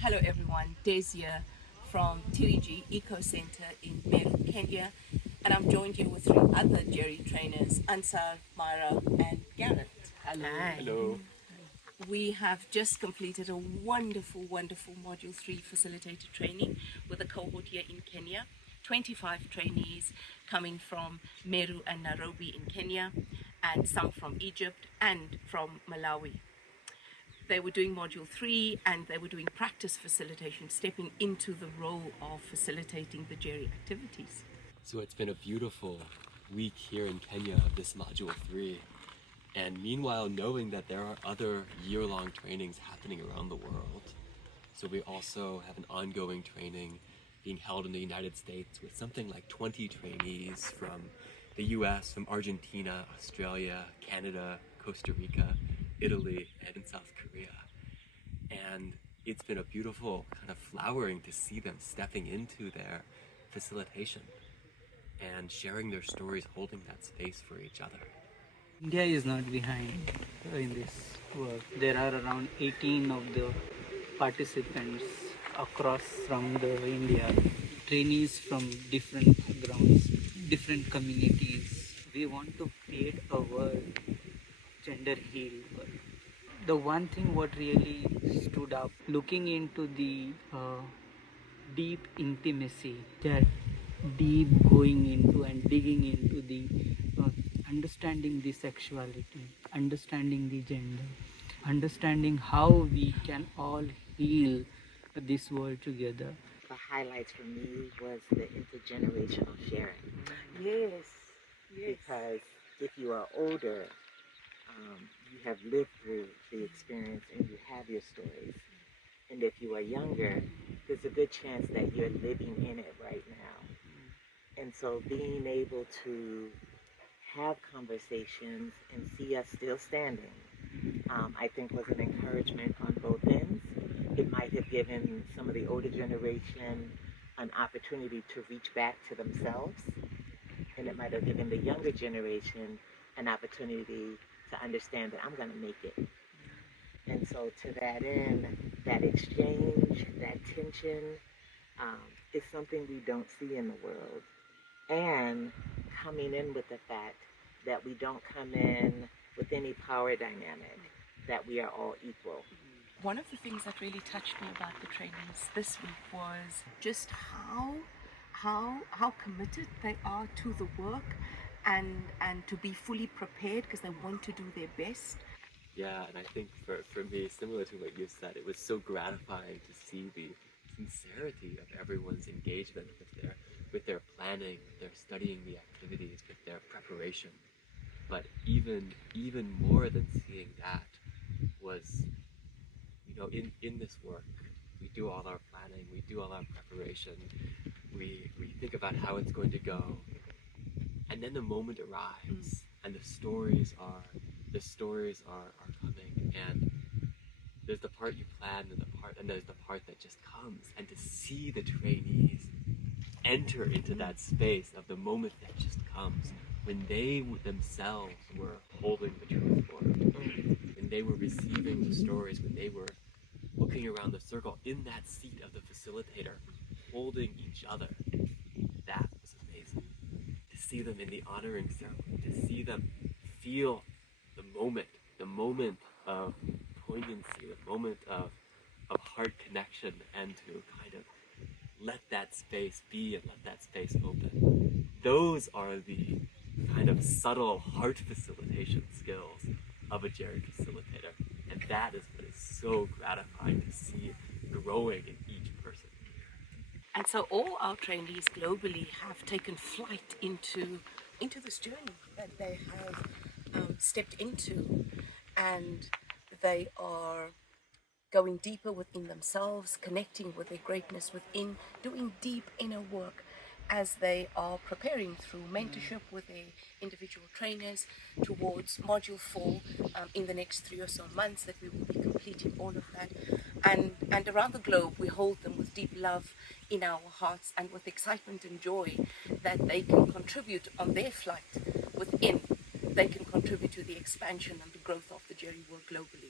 Hello everyone, Des here from Tiriji Eco Center in Meru, Kenya, and I'm joined here with three other GERI trainers, Ansar, Myra, and Garrett. Hello. Hi. Hello. We have just completed a wonderful Module 3 facilitator training with a cohort here in Kenya. 25 trainees coming from Meru and Nairobi in Kenya, and some from Egypt and from Malawi. They were doing Module 3 and they were doing practice facilitation, stepping into the role of facilitating the GERI activities. So it's been a beautiful week here in Kenya of this Module 3. And meanwhile, knowing that there are other year-long trainings happening around the world. So we also have an ongoing training being held in the United States with something like 20 trainees from the US, from Argentina, Australia, Canada, Costa Rica, Italy, and in South Korea. And it's been a beautiful kind of flowering to see them stepping into their facilitation and sharing their stories, holding that space for each other. India is not behind in this work. There are around 18 of the participants across from the India, trainees from different backgrounds, different communities. We want to create a world gender healed world. The one thing what really stood up, looking into the deep intimacy, that deep going into and digging into the understanding the sexuality, understanding the gender, understanding how we can all heal this world together. The highlights for me was the intergenerational sharing. Yes. Because if you are older, you have lived through the experience and you have your stories. And if you are younger, there's a good chance that you're living in it right now. And so being able to have conversations and see us still standing, I think was an encouragement on both ends. It might have given some of the older generation an opportunity to reach back to themselves, and it might have given the younger generation an opportunity to understand that I'm going to make it. And so to that end, that exchange, that tension, is something we don't see in the world. And coming in with the fact that we don't come in with any power dynamic, that we are all equal. One of the things that really touched me about the trainings this week was just how committed they are to the work and to be fully prepared because they want to do their best. Yeah, and I think for me, similar to what you said, it was so gratifying to see the sincerity of everyone's engagement with their planning, with their studying the activities, with their preparation. But even more than seeing that was, in this work, we do all our planning, we do all our preparation, we think about how it's going to go, and then the moment arrives, and the stories are coming, and there's the part you plan, and there's the part that just comes, and to see the trainees enter into that space of the moment that just comes, when they themselves were holding the truth word, when they were receiving the stories, when they were looking around the circle in that seat of the facilitator, holding each other. That was amazing. To see them in the honoring ceremony, to see them feel the moment of poignancy, the moment of heart connection, and to kind of let that space be and let that space open. Those are the kind of subtle heart facilitation skills of a GERI facilitator. And that is what is so gratifying to see growing in each person. And so all our trainees globally have taken flight into this journey that they have stepped into, and they are going deeper within themselves, connecting with their greatness within, doing deep inner work as they are preparing through mentorship with their individual trainers towards Module 4 in the next 3 or so months, that we will be completing all of that. And around the globe, we hold them with deep love in our hearts and with excitement and joy that they can contribute on their flight within. They can contribute to the expansion and the growth of the GERI work globally.